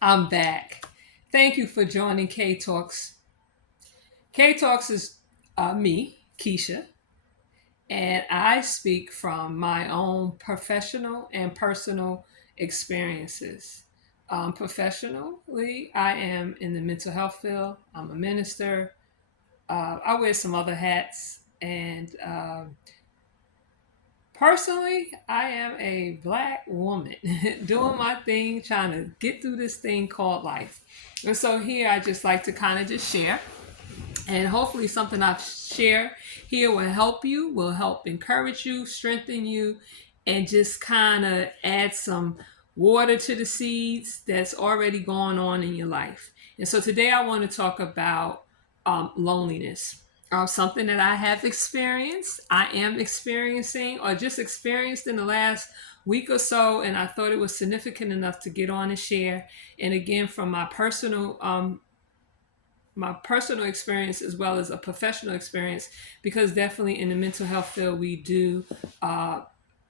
I'm back. Thank you for joining K Talks. K Talks is me, Keisha, and I speak from my own professional and personal experiences. Professionally, I am in the mental health field. I'm a minister. I wear some other hats, and personally, I am a black woman doing my thing, trying to get through this thing called life. And so here I just like to kind of just share, and hopefully something I've shared here will help you, will help encourage you, strengthen you, and just kind of add some water to the seeds that's already going on in your life. And so today I want to talk about loneliness. Something that I have experienced, I am experiencing, or just experienced in the last week or so, and I thought it was significant enough to get on and share. And again, from my personal experience as well as a professional experience, because definitely in the mental health field we do uh,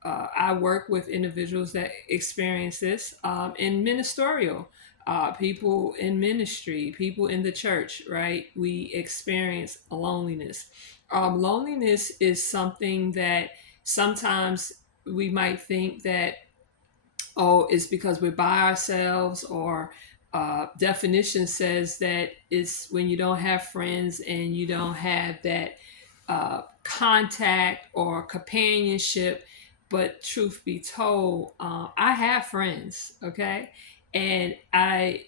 I work with individuals that experience this, in ministerial, people in ministry, people in the church, right? We experience loneliness. Loneliness is something that sometimes we might think that, oh, it's because we're by ourselves, or definition says that it's when you don't have friends and you don't have that contact or companionship. But truth be told, I have friends, okay? And I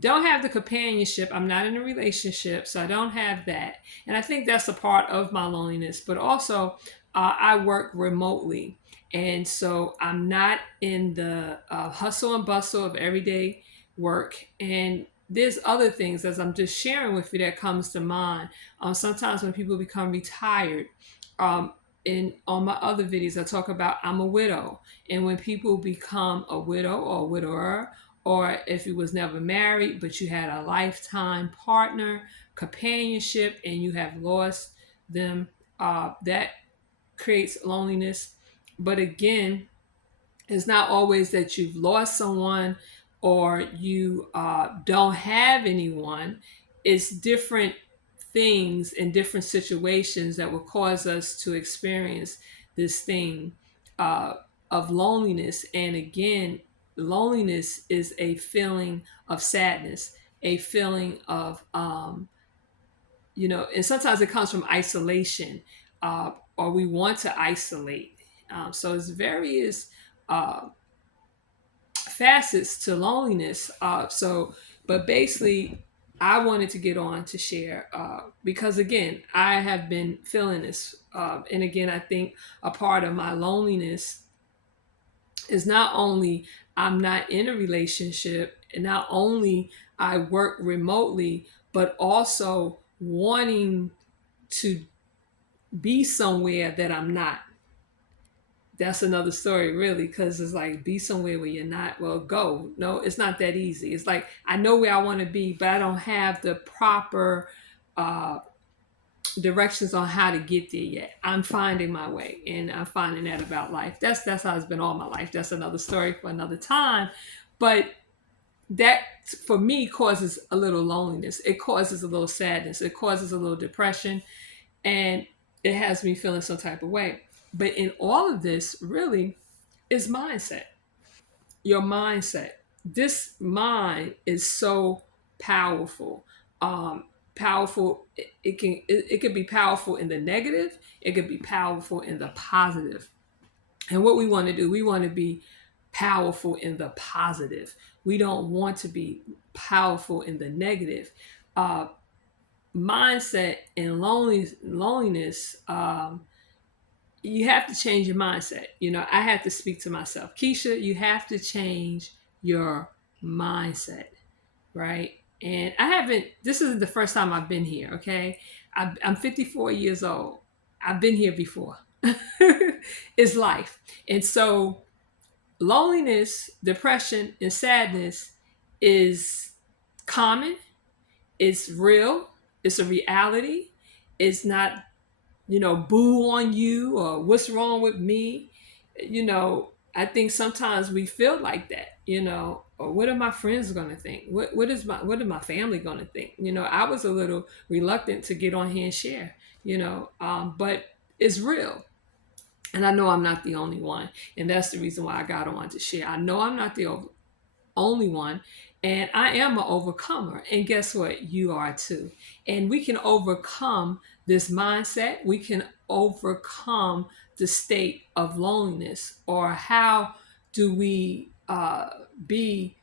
don't have the companionship. I'm not in a relationship, so I don't have that. And I think that's a part of my loneliness. But also, I work remotely. And so I'm not in the hustle and bustle of everyday work. And there's other things, as I'm just sharing with you, that comes to mind. Sometimes when people become retired, um, in on my other videos, I talk about I'm a widow. And when people become a widow or a widower, or if you was never married but you had a lifetime partner, companionship, and you have lost them, that creates loneliness. But again, it's not always that you've lost someone or you don't have anyone. It's different things in different situations that will cause us to experience this thing uh, of loneliness. And again, loneliness is a feeling of sadness, a feeling of, and sometimes it comes from isolation, or we want to isolate. So it's various uh, facets to loneliness. But basically, I wanted to get on to share, because again, I have been feeling this. And again, I think a part of my loneliness is not only I'm not in a relationship, and not only I work remotely, but also wanting to be somewhere that I'm not. That's another story, really, because it's like, be somewhere where you're not. Well, go. No, it's not that easy. It's like, I know where I want to be, but I don't have the proper uh, directions on how to get there yet. I'm finding my way, and I'm finding that about life. That's how it's been all my life. That's another story for another time. But that, for me, causes a little loneliness. It causes a little sadness. It causes a little depression, and it has me feeling some type of way. But in all of this, really, is mindset. Your mindset. This mind is so powerful. Powerful. It can be powerful in the negative. It can be powerful in the positive. And what we want to do, we want to be powerful in the positive. We don't want to be powerful in the negative. Uh, Mindset and loneliness. You have to change your mindset. I have to speak to myself. Keisha, you have to change your mindset, right? And I haven't, this isn't the first time I've been here, okay? I'm 54 years old. I've been here before. It's life. And so loneliness, depression, and sadness is common, it's real, it's a reality. It's not, boo on you or what's wrong with me. You know, I think sometimes we feel like that, or what are my friends going to think? What are my family going to think? I was a little reluctant to get on here and share, but it's real. And I know I'm not the only one. And that's the reason why I got on to share. I know I'm not the only one. And I am an overcomer. And guess what? You are too. And we can overcome this mindset. We can overcome the state of loneliness. Or how do we be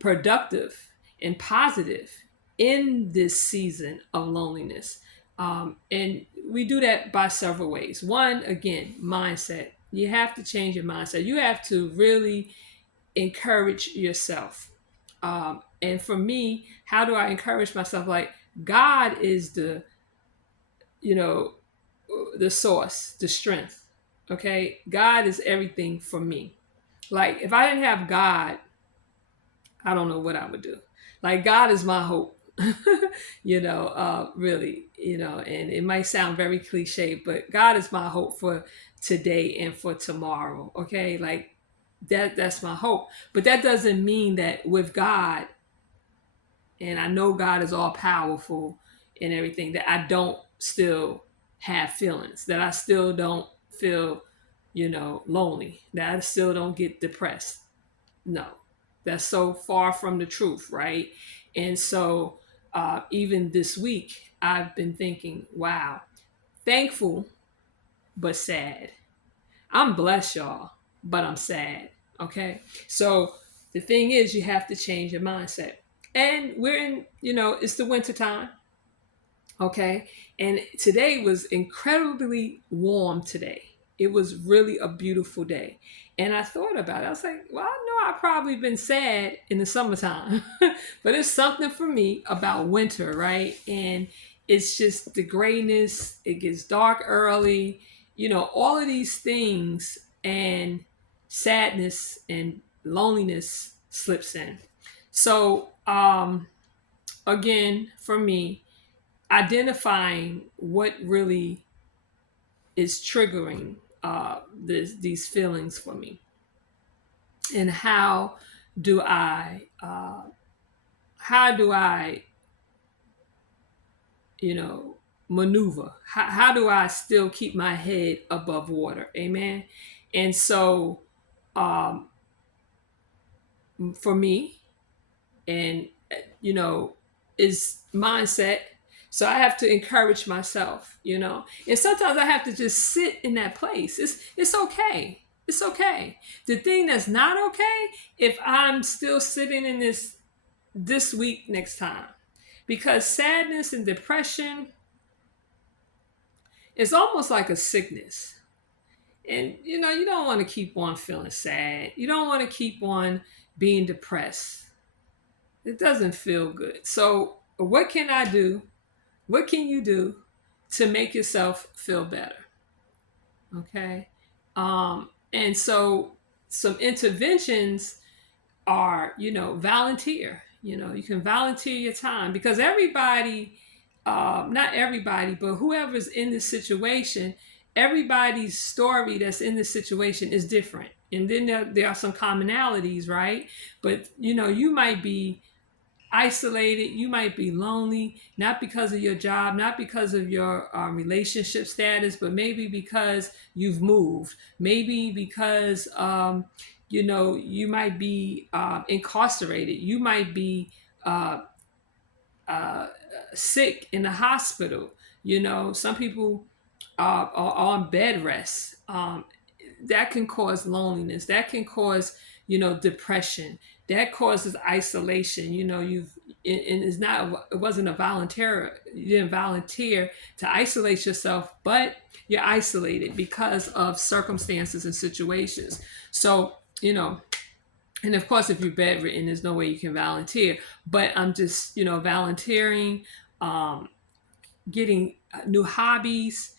productive and positive in this season of loneliness? And we do that by several ways. One, again, mindset. You have to change your mindset. You have to really encourage yourself. And for me, how do I encourage myself? Like, God is you know, the source, the strength. Okay. God is everything for me. Like, if I didn't have God, I don't know what I would do. Like, God is my hope. Really, and it might sound very cliche, but God is my hope for today and for tomorrow. Okay. Like, that's my hope. But that doesn't mean that with God, and I know God is all powerful and everything, that I don't still have feelings, that I still don't feel, lonely, that I still don't get depressed. No, that's so far from the truth, right? And so even this week, I've been thinking, wow, thankful, but sad. I'm blessed, y'all, but I'm sad. Okay. So the thing is, you have to change your mindset. And we're in, it's the winter time. Okay. And today was incredibly warm today. It was really a beautiful day. And I thought about it. I was like, well, I know I've probably been sad in the summertime, but it's something for me about winter, right? And it's just the grayness, it gets dark early, all of these things, and sadness and loneliness slips in. So, again, for me, identifying what really is triggering these feelings for me, and do I how do I maneuver, how do I still keep my head above water? Amen. And so um, for me, and is mindset. So I have to encourage myself, and sometimes I have to just sit in that place. It's okay. It's okay. The thing that's not okay, if I'm still sitting in this week next time, because sadness and depression is almost like a sickness. And you don't want to keep on feeling sad. You don't want to keep on being depressed. It doesn't feel good. So what can I do? What can you do to make yourself feel better? Okay. And so some interventions are, volunteer. You can volunteer your time, because everybody, not everybody, but whoever's in this situation, everybody's story that's in this situation is different. And then there are some commonalities, right? But, you might be isolated, you might be lonely, not because of your job, not because of your relationship status, but maybe because you've moved, maybe because you might be incarcerated, you might be uh, sick in the hospital. Some people are on bed rest. That can cause loneliness, that can cause depression, that causes isolation. And it wasn't a volunteer, you didn't volunteer to isolate yourself, but you're isolated because of circumstances and situations. So and of course, if you're bedridden, there's no way you can volunteer. But I'm just volunteering, getting new hobbies.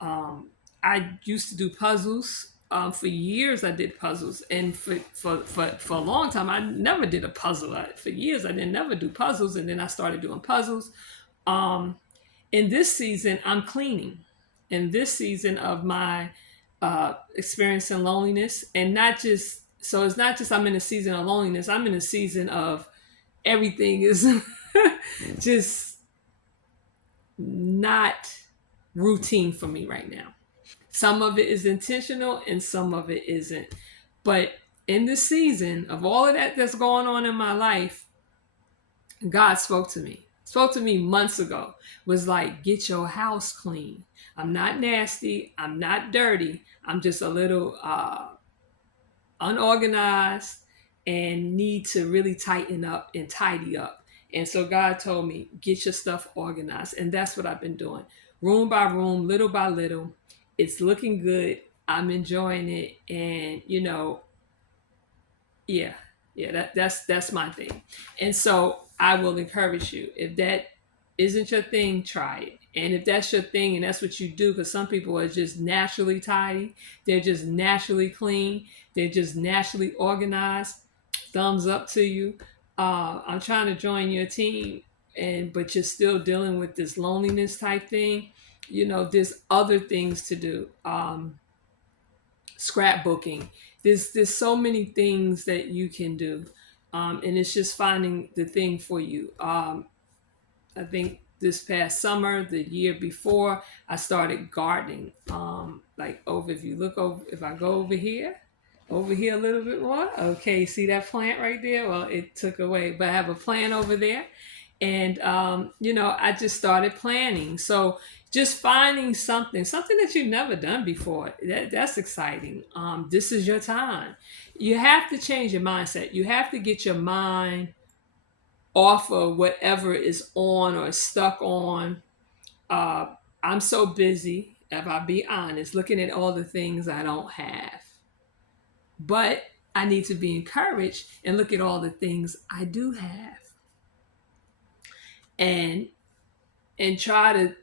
I used to do puzzles. For years, I did puzzles, and for a long time, I never did a puzzle. For years, I didn't never do puzzles, and then I started doing puzzles. In this season, I'm cleaning. In this season of my experiencing loneliness, and not just so it's not just I'm in a season of loneliness. I'm in a season of everything is just not routine for me right now. Some of it is intentional and some of it isn't. But in this season of all of that that's going on in my life, God spoke to me. Spoke to me months ago. Was like, get your house clean. I'm not nasty. I'm not dirty. I'm just a little unorganized and need to really tighten up and tidy up. And so God told me, get your stuff organized. And that's what I've been doing. Room by room, little by little. It's looking good. I'm enjoying it. And yeah, yeah, that's my thing. And so I will encourage you. If that isn't your thing, try it. And if that's your thing and that's what you do, because some people are just naturally tidy, they're just naturally clean, they're just naturally organized. Thumbs up to you. I'm trying to join your team, and but you're still dealing with this loneliness type thing. There's other things to do. Scrapbooking. There's so many things that you can do, and it's just finding the thing for you. I think this past summer, the year before, I started gardening. Like over, if you look over, if I go over here a little bit more. Okay, see that plant right there? Well, it took away, but I have a plant over there, and I just started planning. So just finding something that you've never done before. That's exciting. This is your time. You have to change your mindset. You have to get your mind off of whatever is on or stuck on. Uh, I'm so busy, if I be honest, looking at all the things I don't have. But I need to be encouraged and look at all the things I do have, and try to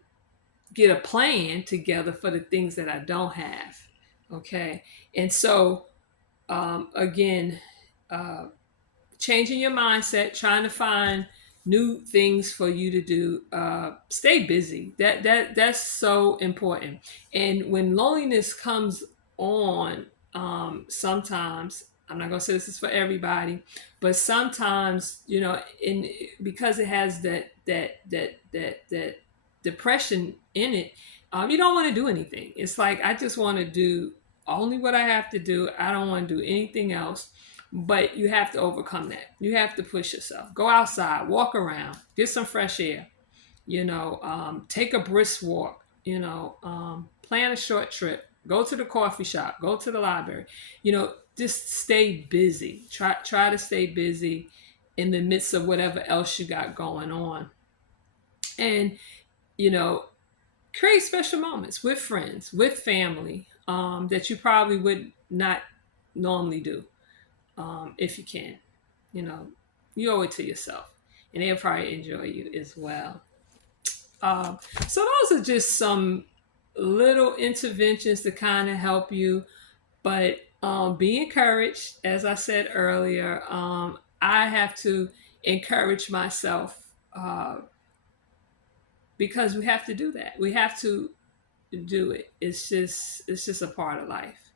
get a plan together for the things that I don't have. Okay. And so again, uh, changing your mindset, trying to find new things for you to do. Stay busy. That's so important. And when loneliness comes on, sometimes I'm not gonna say this is for everybody, but sometimes in because it has that depression in it, you don't want to do anything. It's like I just want to do only what I have to do. I don't want to do anything else. But you have to overcome that. You have to push yourself. Go outside, walk around, get some fresh air. Take a brisk walk. Plan a short trip. Go to the coffee shop. Go to the library. Just stay busy. Try to stay busy in the midst of whatever else you got going on. And you know, create special moments with friends, with family, that you probably would not normally do, if you can. You know, you owe it to yourself, and they'll probably enjoy you as well. So those are just some little interventions to kind of help you, but be encouraged. As I said earlier, I have to encourage myself, because we have to do that. We have to do it. It's just a part of life.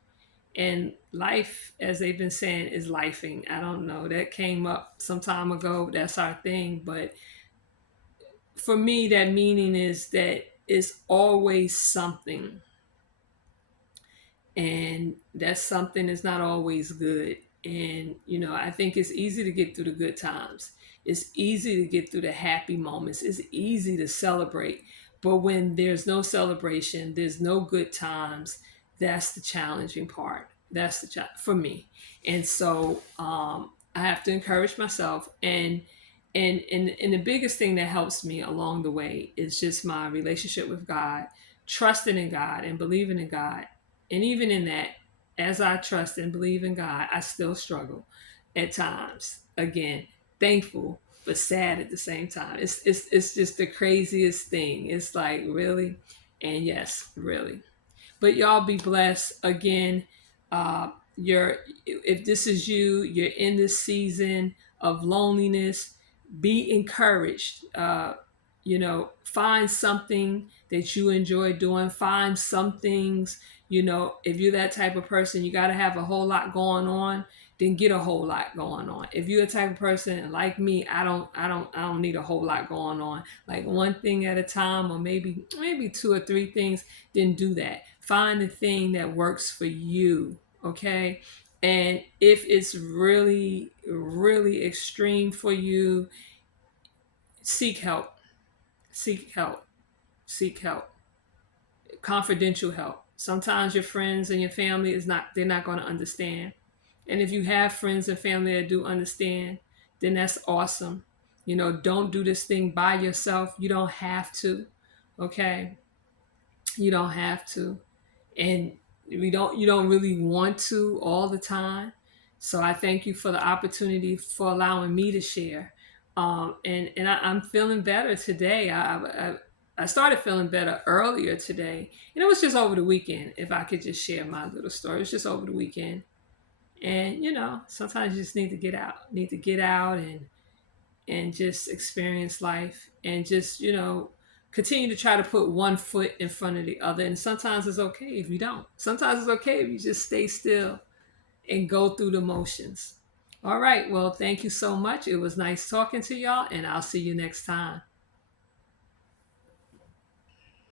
And life, as they've been saying, is lifing. I don't know. That came up some time ago. That's our thing. But for me, that meaning is that it's always something. And that something is not always good. And, I think it's easy to get through the good times. It's easy to get through the happy moments. It's easy to celebrate. But when there's no celebration, there's no good times, that's the challenging part. That's the challenge for me. And so I have to encourage myself. And the biggest thing that helps me along the way is just my relationship with God, trusting in God and believing in God. And even in that, as I trust and believe in God, I still struggle at times. Again, thankful but sad at the same time. It's just the craziest thing. It's like, really, and yes, really. But y'all be blessed. Again, you're if this is you, you're in this season of loneliness. Be encouraged. Find something that you enjoy doing. Find some things If you're that type of person, you got to have a whole lot going on, then get a whole lot going on. If you're a type of person like me, I don't need a whole lot going on. Like one thing at a time, or maybe two or three things, then do that. Find the thing that works for you, okay? And if it's really, really extreme for you, seek help. Seek help. Seek help. Confidential help. Sometimes your friends and your family they're not going to understand. And if you have friends and family that do understand, then that's awesome. Don't do this thing by yourself. You don't have to. Okay? You don't have to. And you don't really want to all the time. So I thank you for the opportunity for allowing me to share. I'm feeling better today. I started feeling better earlier today, and it was just over the weekend. If I could just share my little story, it's just over the weekend. And sometimes you just need to get out and just experience life, and just continue to try to put one foot in front of the other. And sometimes it's okay if you don't. Sometimes it's okay if you just stay still and go through the motions. All right. Well, thank you so much. It was nice talking to y'all, and I'll see you next time.